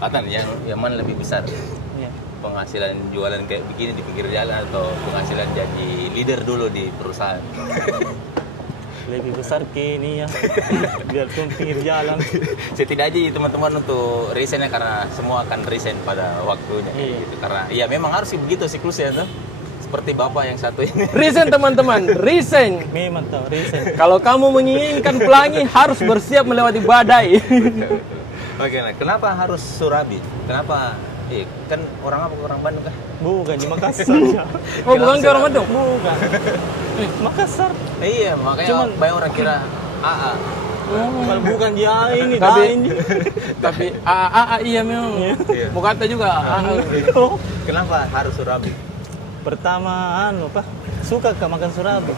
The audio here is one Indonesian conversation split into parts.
Atan yang mana lebih besar? Iya. Penghasilan jualan kayak begini di pinggir jalan atau penghasilan jadi leader dulu di perusahaan? Lebih besar ke ini ya. Biar tuh pinggir jalan. Setidaknya teman-teman untuk resign ya, karena semua akan resign pada waktunya. Iya. Gitu. Karena ya memang harus begitu siklusnya tuh. Seperti bapak yang satu ini. Resign teman-teman, resign. Memang tahu resign. Kalau kamu menginginkan pelangi harus bersiap melewati badai. Oke, nah kenapa harus Surabi? Kenapa? Kan orang apa? Orang Bandung kah? Bukan di Makassar. Oh, bukan ke orang Bandung? Bukan. Makassar. Iya, makanya Cuman- banyak orang kira AA. Kalau bukan dia ini, Tapi- lain dia. Tapi iya memang. Iya. Bukata juga Kenapa harus Surabi? Pertama suka ke makan surabi.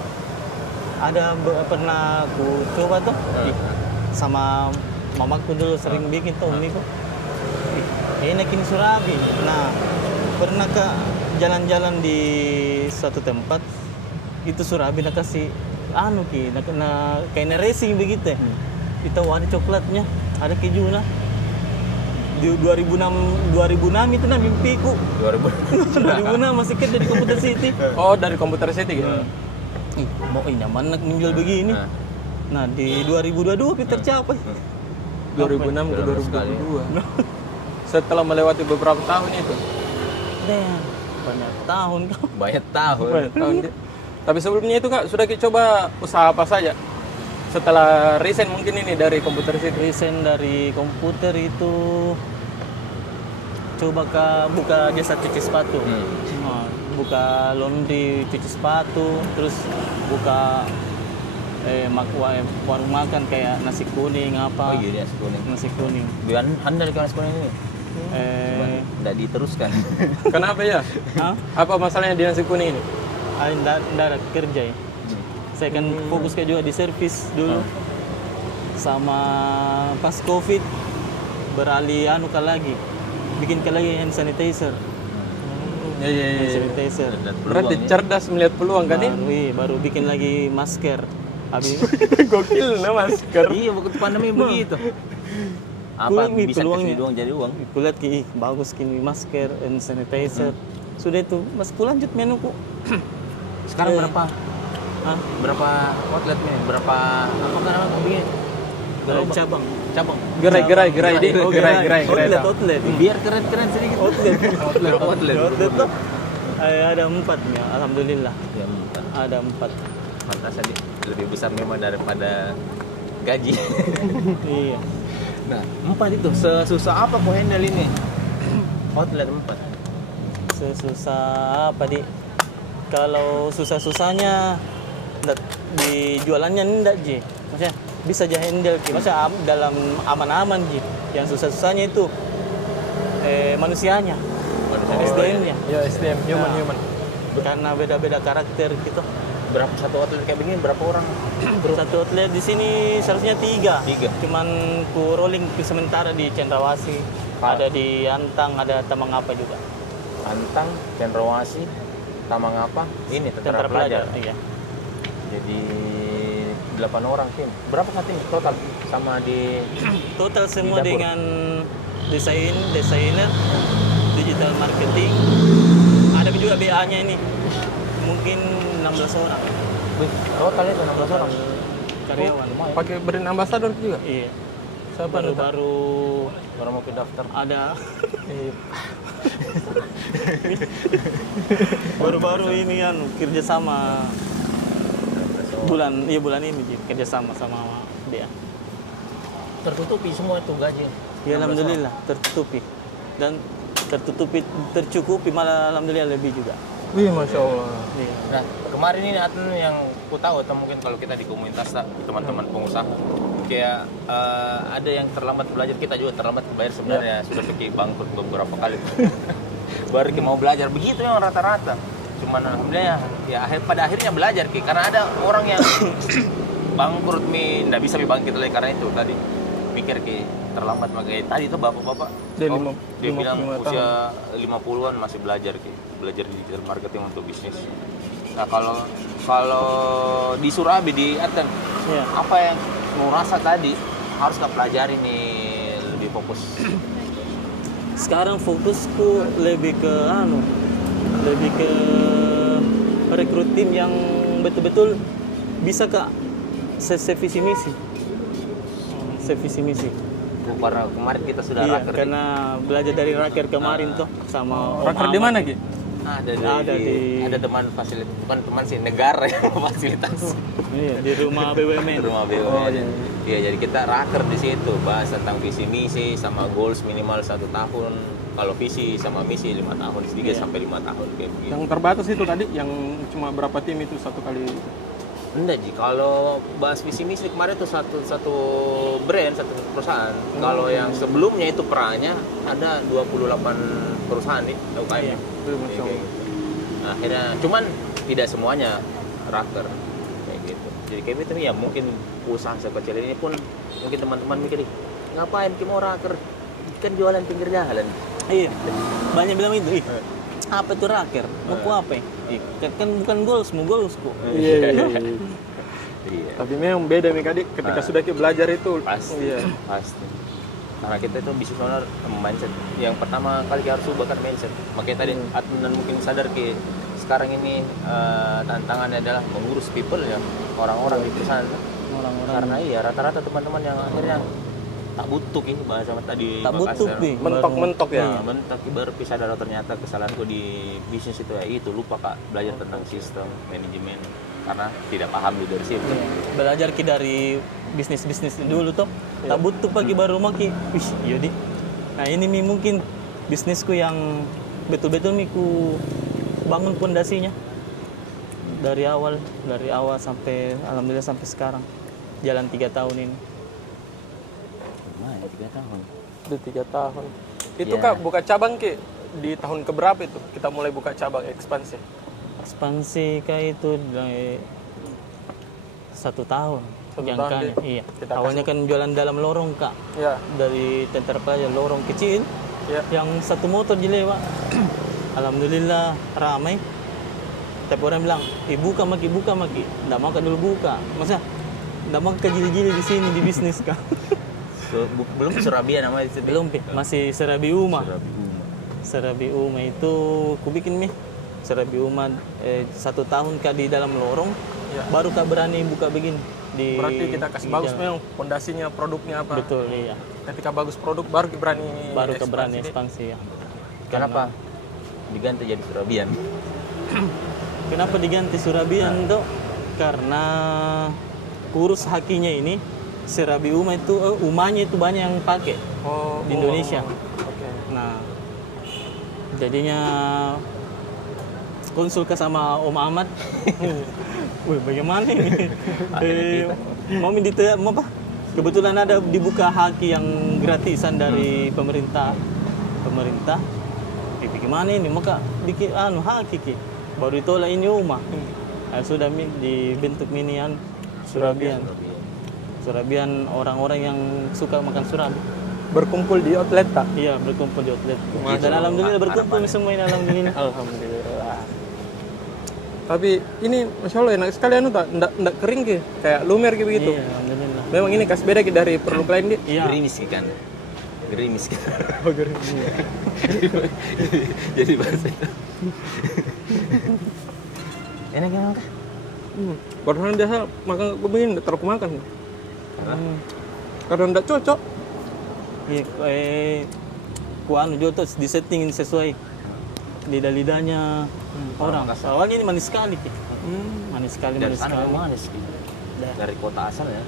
Ada pernah aku coba tuh sama mamaku dulu sering bikin tuh umiku. Enak ini surabi. Nah, pernah ke jalan-jalan di suatu tempat itu surabi nak kasih kayak racing begitu. Itu ada coklatnya, ada kejunya. Di 2006 itu mimpiku. 2006 masih kerja di Komputer City. Oh, dari komputer city gitu. Ih, mau nyaman nak menjual begini. Nah, di 2022 kita tercapai. 2006 ke Keren sekali. 2022. Setelah melewati beberapa tahun itu. Dan banyak tahun kau. Banyak tahun. Banyak tahun. Tapi sebelumnya itu Kak, sudah coba usaha apa saja? Setelah resign mungkin ini dari komputer city. Resign dari komputer itu coba buka jasa cuci sepatu. Nah, buka laundry cuci sepatu, terus buka warung makan kayak nasi kuning Oh apa. iya, nasi kuning. Nasi kuning. Biar Anda di nasi kuning ini. Tidak diteruskan. Kenapa ya? Hah? Apa masalahnya di nasi kuning ini? Nggak ada kerja ya. Saya kan fokus kayak juga di servis dulu. Sama pas Covid beralih lagi. Bikin lagi hand sanitizer. Ya, Hand sanitizer. Berarti cerdas melihat peluang kan ini? Baru bikin lagi masker. Habis Gokil nah masker. Iya, waktu pandemi begitu. Apa Kurang nih bisa peluangnya. kasih uang jadi uang? kulihat bagus kini masker hand sanitizer. Sudah itu, mas lanjut menuku. Sekarang berapa? Hah? Berapa outlet nih? Berapa apa kan namanya begini? Cabang. Cabang. Gerai di. Oh, Gerai. Outlet. Biar keren-keren sedikit. Outlet. Outlet tuh ada 4 ya, alhamdulillah. Ya, empat. Ada 4. Pantas aja lebih besar memang daripada gaji. Iya. Nah, 4 itu sesusah apa kau handle ini? Outlet 4. Sesusah apa kalau susah-susahnya di jualannya enggak Ji. Maksudnya bisa aja handle Ji. Maksudnya dalam aman-aman Ji. Yang susah-susahnya itu manusianya. SDM-nya. Ya, SDM, human. Karena beda-beda karakter gitu. Berapa satu outlet kayak begini? Berapa orang? Satu outlet di sini seharusnya 3. 3. Cuman ku rolling sementara di Cendrawasih. Ada di Antang, ada Tamangapa juga. Antang, Cendrawasih, Tamangapa, ini tentara pelajar. Iya. Jadi 8 orang tim. Berapa kan tim total sama di Total semua Di dapur. dengan desainer, digital marketing. Ada juga BA-nya ini. Mungkin 16 orang total itu 16 orang. karyawan. Pakai brand ambassador juga. Iya. Siapa Baru Baru mau ke daftar. ada baru-baru ini kan kerja sama bulan ini Ji, kerja sama dia. Tertutupi semua itu gaji. Ya alhamdulillah tertutupi dan tercukupi malah alhamdulillah lebih juga. Wih, Masya Allah. Iya. Nah, kemarin ini Atan yang ku tahu atau mungkin kalau kita di komunitas teman-teman pengusaha kayak ada yang terlambat belajar, kita juga terlambat belajar sebenarnya sudah pergi bangkrut beberapa kali. Baru kita mau belajar begitu yang rata-rata. Cuman alhamdulillah ya pada akhirnya belajar karena ada orang yang bangkrut tidak bisa bangkit lagi karena itu tadi pikir terlambat makanya tadi itu bapak-bapak Dia dia bilang 55 usia 50-an masih belajar digital marketing untuk bisnis. Nah kalau di Surabi di Aten Iya. apa yang mau rasa tadi harus kita pelajari nih lebih fokus? Sekarang fokusku lebih ke lebih ke rekrut tim yang betul-betul bisa ke sevisi misi. Sevisi misi. Karena kemarin kita sudah Iya, raker. karena belajar dari raker kemarin tuh sama Om Raker di Ahmad. mana Ki? Ada teman fasilitas, bukan teman sih, negara yang fasilitasi Iya, di rumah BUMN. rumah BUMN. Iya, jadi kita raker di situ, bahas tentang visi misi sama goals minimal 1 tahun. Kalau visi sama misi 5 tahun, 3 sampai 5 tahun kayak begitu. Yang terbatas itu tadi yang cuma berapa tim itu satu kali. Enggak Ji, kalau bahas visi misi kemarin itu satu brand, satu perusahaan. Kalau yang sebelumnya itu perannya ada 28 perusahaan nih UKM. Iya. Masya Allah. Nah, akhirnya cuman tidak semuanya raker kayak gitu. Jadi kayak gitu ya, mungkin usaha sekecil ini pun mungkin teman-teman mikir, ngapain kita mau raker? Kan jualan pinggir jalan. Iya, banyak bilang itu. Apa tuh raker? Mau ku apa? Kan bukan goalsku. Iya. Iya. Tapi memang beda nih Kak, ketika sudah Ki belajar itu. Pasti, Iya. pasti. Karena kita itu business owner, mindset. Yang pertama kali harus ubahkan mindset. Makanya tadi admin mungkin sadar Ki, sekarang ini tantangannya adalah mengurus people ya, orang-orang di perusahaan. Orang-orang Karena iya rata-rata teman-teman yang akhirnya tak butuh Ki, bahasa tadi tak butuh Makassar. nih. Mentok-mentok ya. Nah, mentok Ki, baru bisa sadar ternyata kesalahanku di bisnis itu ya itu, lupa Kak belajar tentang sistem manajemen karena tidak paham di dari situ. Belajar Ki dari bisnis dulu tuh. Tak butuh pagi baru mau Ki. Wih, iya di. Nah, ini Mi mungkin bisnisku yang betul-betul Mi ku bangun pondasinya. Dari awal sampai alhamdulillah sampai sekarang. Jalan 3 tahun ini. Lumayan 3 tahun. Udah 3 tahun. Itu Ya. Kak buka cabang Ki di tahun keberapa itu? Kita mulai buka cabang ekspansi. Ekspansi kayak itu 1 tahun. 1 Jangkanya, tahun, iya. kita Awalnya kan jualan dalam lorong Kak. Ya. Dari Tentara Pelajar lorong kecil Ya. yang 1 motor dilewat. Alhamdulillah ramai. Tapi orang bilang, buka maki. Nggak mau dulu buka. Masa nggak mau jili-jili di sini di bisnis Kak. Belum Surabaya namanya itu. Belum Pi. Masih Serabi Uma. Surabaya. Serabi Uma itu ku bikin Mi. Serabi Uma 1 tahun Kak di dalam lorong. Ya. Baru Kak berani buka begini. Berarti kita kasih di bagus jalan. memang pondasinya, produknya apa. Betul, iya. Ketika bagus produk baru berani Berani ekspansi. ekspansi ya. Kenapa diganti jadi Surabian? Kenapa diganti Surabian tuh? Karena kurus hakinya ini Serabi Uma itu umanya itu banyak yang pakai Oh, di Indonesia. Oke. Nah, jadinya konsul ke sama Om Ahmad. Wih, bagaimana ini? Mau apa? Kebetulan ada dibuka haki yang gratisan dari pemerintah. Gimana ini? Maka bikin haki Ki. Baru ditolak ini rumah. Sudah dibentuk minian Surabian. Surabian orang-orang yang suka makan surabi. Berkumpul di outlet tak? Iya, berkumpul di outlet. Masya Dan alhamdulillah Allah. berkumpul semua ini alhamdulillah. Alhamdulillah. Tapi ini Masya Allah enak sekali tak? Nggak kering Ki? Kayak lumer gitu begitu. Iya, alhamdulillah. Memang ini khas beda Ki dari produk lain Ki? Iya. Gerimis Ki kan. Gerimis Ki. Oh, kering. Jadi bahasa itu. Enak emang Kak? Karena biasa makan begini nggak terlalu makan. Karena nggak cocok. Iya, ku juga tuh disettingin sesuai lidah-lidahnya orang. Makassar. Awalnya ini manis sekali Ki. Manis sekali, Dari manis sana sekali. memang manis Ki. Dari kota asal ya.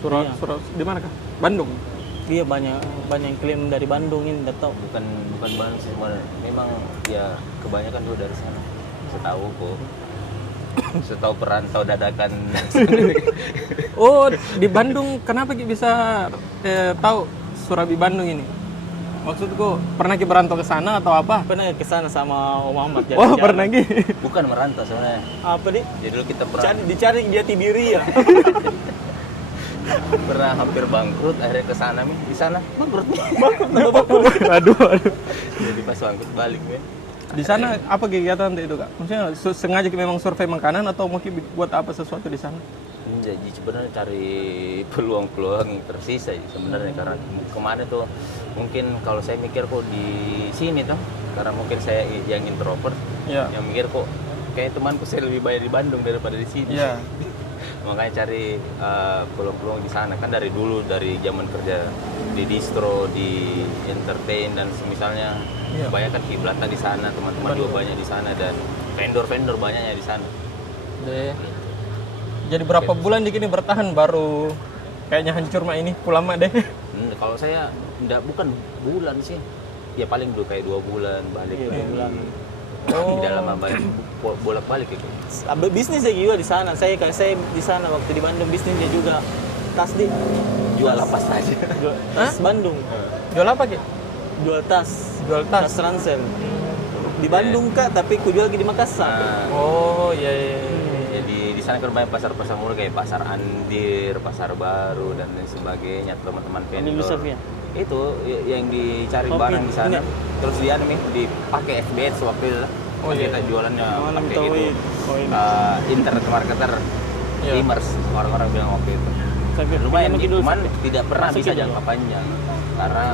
Surat di mana Kak? Bandung. Iya, banyak yang klaim dari Bandung ini, nggak tahu. Bukan Bandung sih sebenarnya. Memang ya kebanyakan dulu dari sana. Setahu kok. Setahu perantau dadakan. Oh, di Bandung kenapa Ki bisa tahu Surabi Bandung ini? Maksudku pernah Ki berantau ke sana atau apa? Pernah ke sana sama Om Ahmad Oh, jalan-jalan. pernah Ki. Bukan merantau sebenarnya. Apa di? Jadi dulu kita pernah Dicari jati diri ya. pernah hampir bangkrut, akhirnya ke sana Mi. Di sana bangkrut Mi. Aduh. Jadi pas bangkrut balik Mi. Di sana apa kegiatan itu Kak? Maksudnya sengaja Ki memang survei makanan atau mungkin buat apa sesuatu di sana? aja. Jadi sebenarnya cari peluang-peluang yang tersisa sebenarnya karena kemarin tuh mungkin kalau saya mikir kok di sini tuh karena mungkin saya yang introvert yang mikir kok kayak temanku saya lebih banyak di Bandung daripada di sini. Makanya cari peluang-peluang di sana kan dari dulu dari zaman kerja di distro, di entertain dan semisalnya banyak kan kiblatan di sana, teman-teman juga banyak di sana dan vendor-vendor banyaknya di sana. Jadi berapa bulan di sini bertahan baru kayaknya hancur mah ini lama deh. Kalau saya bukan bulan sih, ya paling dulu kayak 2 bulan balik. 2 bulan. Tidak lama balik bolak-balik itu. Bisnisnya juga di sana. Saya di sana waktu di Bandung bisnisnya juga tas di Jual apa saja. Tas Bandung. Jual apa Ki? Jual tas. Tas ransel. Di Bandung Kak, tapi ku jual di Makassar. Oh iya. Jadi di sana kan banyak pasar-pasar murah kayak pasar Andir, pasar baru dan lain sebagainya teman-teman vendor. Itu yang dicari barang di sana. Terus dia nih dipakai FBS waktu itu. Kita jualannya pakai gitu. Internet marketer, e-commerce orang-orang bilang waktu itu. Lumayan cuman tidak pernah bisa jangka panjang karena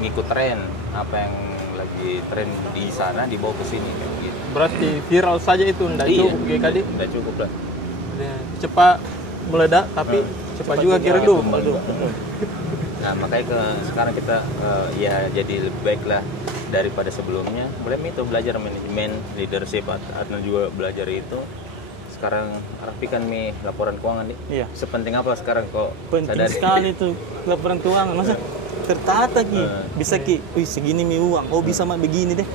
ngikut tren apa yang lagi tren di sana dibawa ke sini gitu. Berarti viral saja itu enggak cukup GKD? Enggak cukup lah. Cepat meledak tapi cepat juga redup. Nah makanya sekarang kita ya jadi lebih baik lah daripada sebelumnya. Mulai itu belajar manajemen, leadership atau juga belajar itu. Sekarang rapikan laporan keuangan nih. Iya. Sepenting apa sekarang kok? Penting sadari? sekali itu laporan keuangan. Masa tertata Ki. Bisa Ki, segini uang. Oh bisa mah begini deh.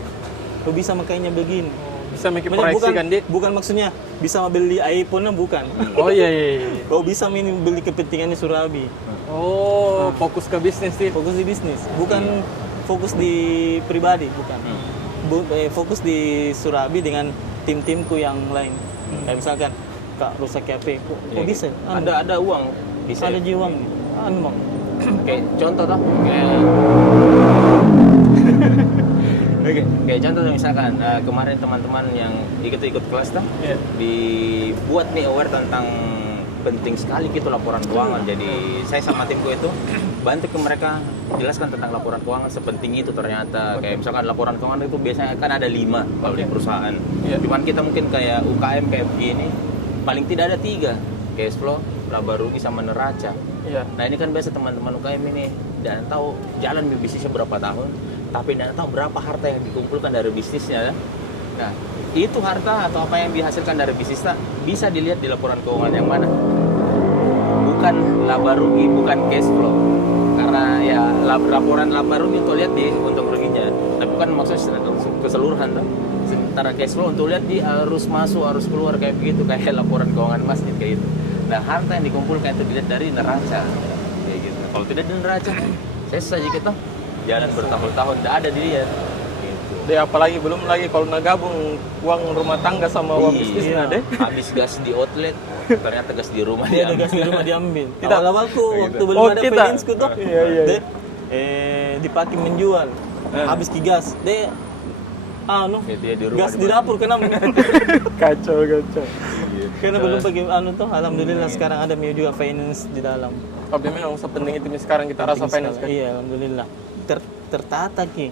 Oh bisa makanya begini. Bisa bikin proyeksi kan Dik? Bukan maksudnya bisa beli iPhone bukan. Oh iya. Oh bisa beli kepentingannya Surabi. Oh, fokus ke bisnis sih. Fokus di bisnis, bukan fokus di pribadi, bukan. Fokus di Surabi dengan tim-timku yang lain. Kayak misalkan Kak rusak HP, kok bisa? Ada uang, bisa. Ada jiwang nih. Bang. Kayak contoh toh, kayak contoh misalkan kemarin teman-teman yang ikut kelas tuh dibuat nih aware tentang penting sekali gitu laporan keuangan. Jadi saya sama timku itu bantu ke mereka jelaskan tentang laporan keuangan sepenting itu ternyata. Kayak misalkan laporan keuangan itu biasanya kan ada 5 kalau di perusahaan. Cuman kita mungkin kayak UKM kayak begini paling tidak ada 3, cash flow, laba rugi sama neraca. Nah ini kan biasa teman-teman UKM ini dan tahu jalan bisnisnya berapa tahun, tapi tidak tahu berapa harta yang dikumpulkan dari bisnisnya. Nah itu harta atau apa yang dihasilkan dari bisnis bisa dilihat di laporan keuangan yang mana, bukan laba rugi, bukan cash flow. Karena ya laporan laba rugi untuk lihat di untung ruginya, tapi bukan maksudnya keseluruhan tuh. Sementara cash flow untuk lihat di arus masuk arus keluar kayak begitu, kayak laporan keuangan masjid kayak gitu. Nah harta yang dikumpulkan itu dilihat dari neraca kayak gitu. Kalau tidak di neraca, saya saja gitu jalan bertahun-tahun tidak ada dilihat. Deh apalagi belum lagi kalau nagabung uang rumah tangga sama uang bisnisnya deh. Habis gas di outlet, ternyata gas di rumah diambil. Gas di rumah diambil. Awal-awalku waktu belum ada financeku tuh. Dipakai menjual. Habis ki gas. Gas di dapur kenapa? Kacau. Karena belum pakai tuh. Alhamdulillah sekarang ada juga finance di dalam. Tapi memang sepenting itu sekarang kita rasa finance kan. Iya, alhamdulillah. Tertata Ki.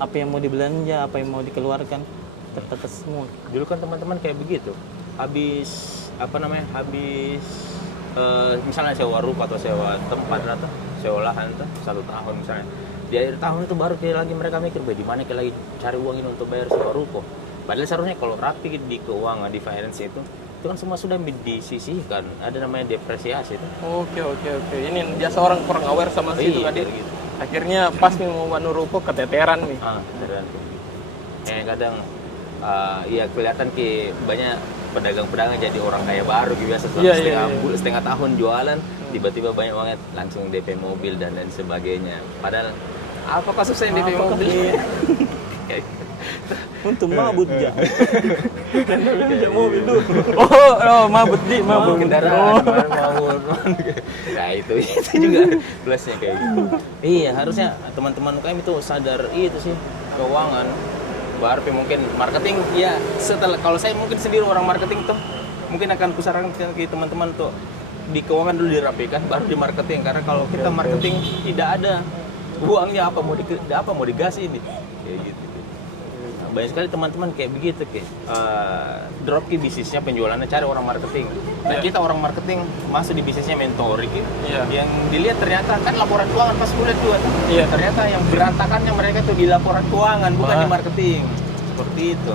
Apa yang mau dibelanja, apa yang mau dikeluarkan, tertata semua. Dulu kan teman-teman kayak begitu. Habis misalnya sewa rumah atau sewa tempat atau sewa lahan tuh 1 tahun misalnya. Di akhir tahun itu baru lagi mereka mikir, di mana kita lagi cari uang ini untuk bayar sewa ruko. Padahal seharusnya kalau rapi di keuangan, di finance itu kan semua sudah disisihkan. Ada namanya depresiasi itu. Oke. Ini biasa orang kurang aware sama situ kan. Gitu. Akhirnya pas mau bangun ruko keteteran nih. Keteteran. Kadang ya kelihatan banyak pedagang-pedagang jadi orang kaya baru biasa setengah tahun jualan, tiba-tiba banyak banget langsung DP mobil dan lain sebagainya. Padahal apa kasusnya yang DP mobil? Untuk mabut ya. Mobil dulu. Mabut kendaraan mabut. Nah itu juga plusnya kayak gitu. Iya harusnya teman-teman UKM itu sadar itu sih keuangan. Berarti mungkin marketing ya setelah kalau saya mungkin sendiri orang marketing tuh mungkin akan kusarankan ke teman-teman tuh di keuangan dulu dirapikan, baru di marketing. Karena kalau kita marketing tidak ada uangnya, apa mau digas ini, kayak gitu. Nah, banyak sekali teman-teman kayak begitu, kayak dropkey bisnisnya, penjualannya cari orang marketing. Nah kita orang marketing masuk di bisnisnya mentoring, yang dilihat ternyata kan laporan keuangan pas kuliah juga. Ternyata yang berantakannya mereka tuh di laporan keuangan, bukan di marketing. Seperti itu.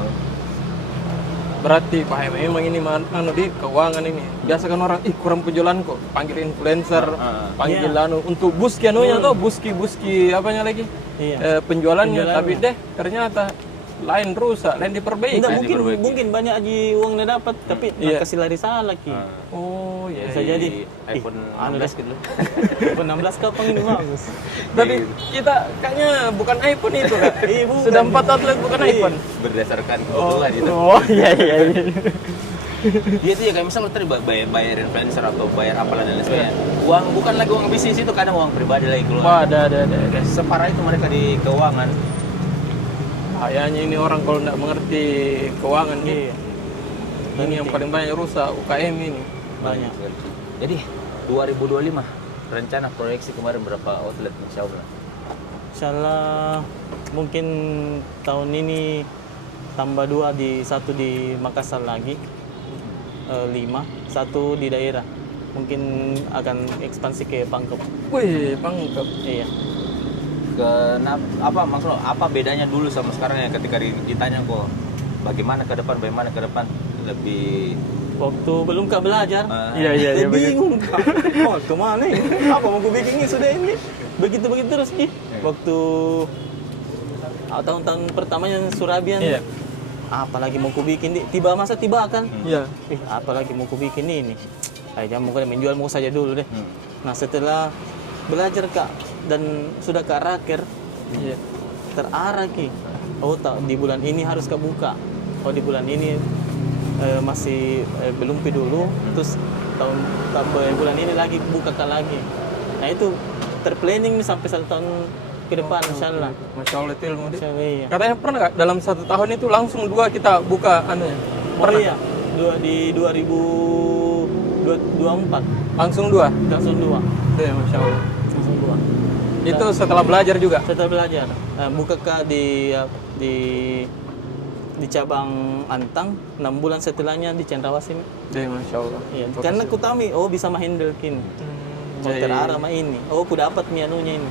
Berarti Pak Hem, memang ini di keuangan ini. Biasa kan orang, kurang penjualan kok. Panggil influencer, panggil untuk buski buski apanya lagi? Penjualannya. Tapi ternyata lain rusak, lain diperbaiki. Enggak, mungkin banyak aja uangnya dapat, tapi kasih lari salah Ki. Oh iya. Bisa jadi iPhone 16 gitu. iPhone 16 kapan ini bagus. Tapi kita kayaknya bukan iPhone itu Kak. Sudah 4 outlet bukan iPhone. Berdasarkan kebutuhan gitu. Oh iya. Dia tuh ya kayak misalnya tadi bayar influencer atau bayar apalah dan lain sebagainya. Uang bukan lagi uang bisnis, itu kadang uang pribadi lagi keluar. Wah, ada. Separah itu mereka di keuangan. Kayaknya ini orang kalau nggak mengerti keuangan nih. Ini yang paling banyak rusak UKM ini. Banyak. Jadi 2025 rencana proyeksi kemarin berapa outlet insya Allah? Insyaallah mungkin tahun ini tambah 2 satu di Makassar lagi, 5, satu di daerah. Mungkin akan ekspansi ke Pangkep. Wih, Pangkep. Iya. Kenapa maksudnya apa bedanya dulu sama sekarang ya, ketika ditanya kok bagaimana ke depan lebih Waktu belum Kak belajar, Iya, bingung Kak. Oh, kemana ini? Apa mau gue bikinnya sudah ini? Begitu terus Ki. Waktu tahun-tahun pertamanya Surabian, apalagi mau ku bikin, tiba kan? Iya. Apalagi mau ku bikin ini. Ayo mungkin menjual mau saja dulu deh. Nah setelah belajar Kak dan sudah Kak raker, terarah Ki. Oh di bulan ini harus Kak buka. Oh di bulan ini masih belum pi dulu, terus bulan ini lagi buka Kak lagi. Nah itu terplanning sampai 1 tahun ke depan insyaallah. Masya Allah itu ilmu dia. Iya. Katanya pernah nggak dalam 1 tahun itu langsung 2 kita buka anunya? Pernah? Iya. Di 2024 Langsung 2? langsung 2. Iya, Masya Allah. Langsung 2. Itu setelah belajar juga? Setelah belajar, buka Kak di cabang Antang, 6 bulan setelahnya di Cendrawasih. Iya, Masya Allah. Iya, karena ku tahu bisa menghandle kini. Terarah sama ini. Ku dapat anunya ini.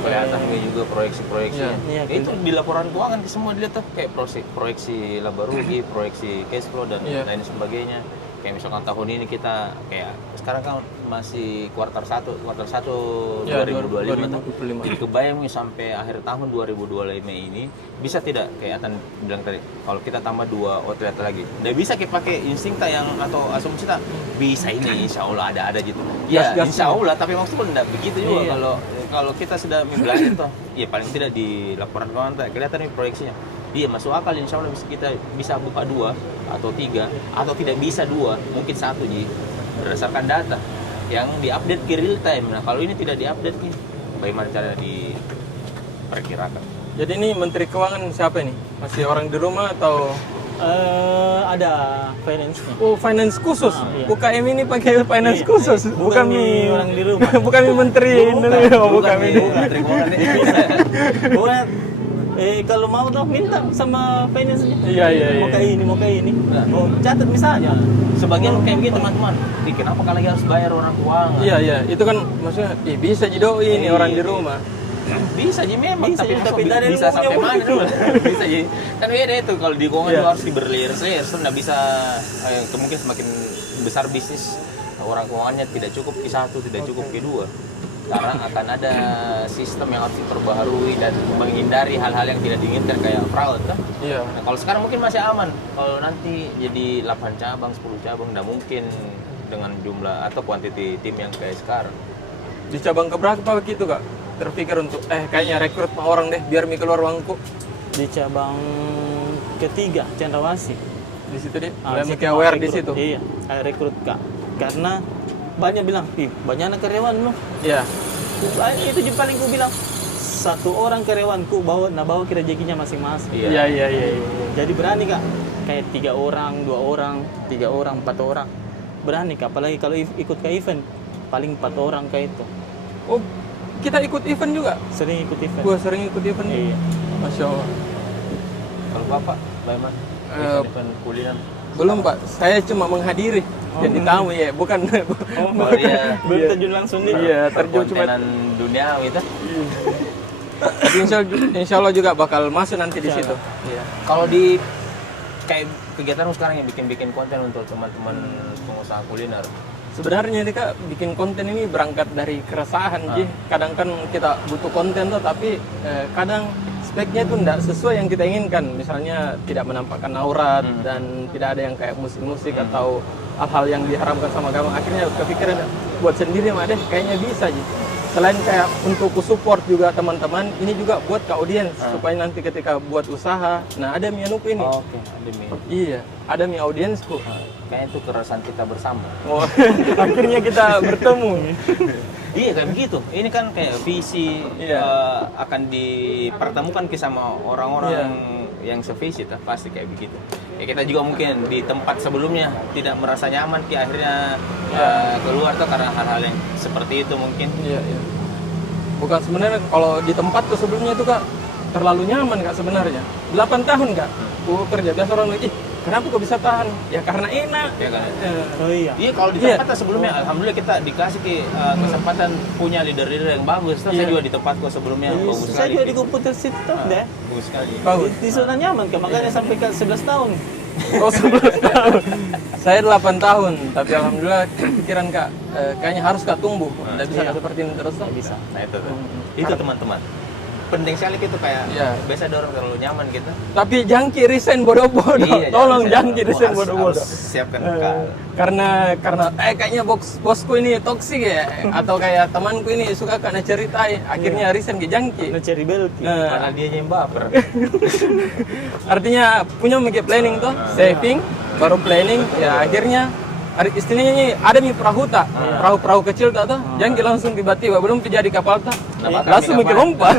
kelihatan juga proyeksi-proyeksinya. Iya, itu di laporan keuangan semua dilihat tuh, kayak proyeksi laba rugi, proyeksi cash flow dan lain sebagainya. Kayak misalkan tahun ini kita kayak sekarang kan masih kuartal 1 2025 tuh. Jadi kebayang sampai akhir tahun 2025 ini bisa tidak kayak Atan bilang tadi, kalau kita tambah 2 outlet lagi, udah bisa kita pakai insting yang atau asumsi kita bisa ini insya Allah ada gitu. Ya insya Allah, tapi maksudnya enggak begitu juga. Kalau kita sudah belajar tuh, ya paling tidak di laporan keuangan kelihatan nih proyeksinya. Iya masuk akal, insya Allah kita bisa buka 2 atau 3 atau tidak bisa 2, mungkin 1 Ji, berdasarkan data yang diupdate ke real time. Nah kalau ini tidak diupdate nih, bagaimana cara diperkirakan? Jadi ini Menteri Keuangan siapa ini? Masih orang di rumah atau? Ada finance-nya. Oh, finance khusus. Iya. UKM ini pakai finance khusus. Bukan orang di rumah. Bukan menteri Indonesia. Bukan Menteri Keuangan. Bukan. Kalau mau tuh minta sama finance-nya. Iya. Mau kayak ini. Oh, catat misalnya. Sebagian kayak gitu teman-teman. Kenapa kalian harus bayar orang keuangan? Iya. Itu kan maksudnya bisa didoi ini orang di rumah. Bisa Ji memang, Bisa, tapi dari bisa sampai ilmunya mana dulu? Bisa Ji. Kan beda itu kalau di keuangan juga harus diberlayers-layers, nggak bisa mungkin semakin besar bisnis orang keuangannya tidak cukup Q1, tidak cukup Q2. Karena akan ada sistem yang harus diperbaharui dan menghindari hal-hal yang tidak diinginkan kayak fraud kan. Iya. Nah, kalau sekarang mungkin masih aman. Kalau nanti jadi 8 cabang, 10 cabang, nggak mungkin dengan jumlah atau kuantiti tim yang kayak sekarang. Di cabang keberapa gitu Kak? Terpikir untuk kayaknya rekrut orang deh biar mi keluar uangku. Di cabang ketiga Cendrawasih. Di situ deh. Mulai kayak aware di situ. Iya, rekrut Kak. Karena banyak bilang, banyak anak karyawan loh. Iya. Itu yang paling ku bilang, 1 orang karyawanku bawa ke rezekinya masing-masing. Iya. Jadi berani Kak, kayak 3 orang, 2 orang, 3 orang, 4 orang. berani Kak. Apalagi kalau ikut ke event paling 4 orang kayak itu. Oh, kita ikut event juga. Sering ikut event. Gua sering ikut event. Iya. Masya Allah. Kalau Bapak, Baiman, event kuliner. Belum Pak, saya cuma menghadiri. Jadi tamu ya, bukan. Oh iya, Belum terjun langsung dia. Iya, terjun cuma. kontenan dunia gitu. Tapi insya Allah juga bakal masuk nanti di situ. Iya. Kalau di kayak kegiatanmu sekarang yang bikin konten untuk teman-teman pengusaha kuliner. Sebenarnya nih Kak, bikin konten ini berangkat dari keresahan Ji. Kadang kan kita butuh konten tuh, tapi kadang speknya itu tidak sesuai yang kita inginkan. Misalnya tidak menampakkan aurat dan tidak ada yang kayak musik-musik atau hal-hal yang diharamkan sama agama. Akhirnya kepikiran buat sendiri mah deh, kayaknya bisa Ji. Selain kayak untuk support juga teman-teman, ini juga buat ke audiens supaya nanti ketika buat usaha, nah ada mianuku ini. Oke, ada mie. Iya, ada mi audiensku. Kayaknya itu keresahan kita bersama. Oh, akhirnya kita bertemu. Iya kayak begitu. Ini kan kayak visi Iya. akan dipertemukan sama orang-orang yang sevisi, pasti kayak begitu. Ya kita juga mungkin di tempat sebelumnya tidak merasa nyaman, akhirnya keluar tuh karena hal-hal yang seperti itu mungkin. Iya, iya. Bukan sebenarnya kalau di tempatku sebelumnya itu Kak terlalu nyaman Kak sebenarnya. 8 tahun Kak. Aku kerja biasa orang lagi, kenapa kok bisa tahan? Ya karena enak. Ya kan? Oh iya. Iya kalau di tempat sebelumnya, alhamdulillah kita dikasih kesempatan punya leader-leader yang bagus. Terus saya juga di tempatku sebelumnya bagus Saya sekali. juga di komputer situ deh. Bagus sekali. Bagus. Di zona nyaman Kak, makanya sampai ke 11 tahun. Oh 11 tahun. Saya 8 tahun, tapi alhamdulillah pikiran Kak kayaknya harus Kak tumbuh. Tidak bisa Kak seperti ini terus. Nggak bisa. Nah itu tuh. Itu teman-teman. Penting sekali gitu kayak Iya. biasa ada orang terlalu nyaman gitu. Tapi jangki resign bodoh-bodoh. Iya, Tolong jangan jangki saya- resign harus bodoh-bodoh. Siapkan Karena kayaknya bosku ini toksik ya, atau kayak temanku ini suka karena ceritain, akhirnya resign ke jangki. Udah cari belki. karena dia yang baper. Artinya punya mikir planning tuh, saving, baru planning, ya akhirnya istilahnya ini ada nih perahu tak, perahu kecil tak tuh, jangki langsung tiba-tiba belum jadi kapal tak, Nama kami langsung mikir kapal. lompat.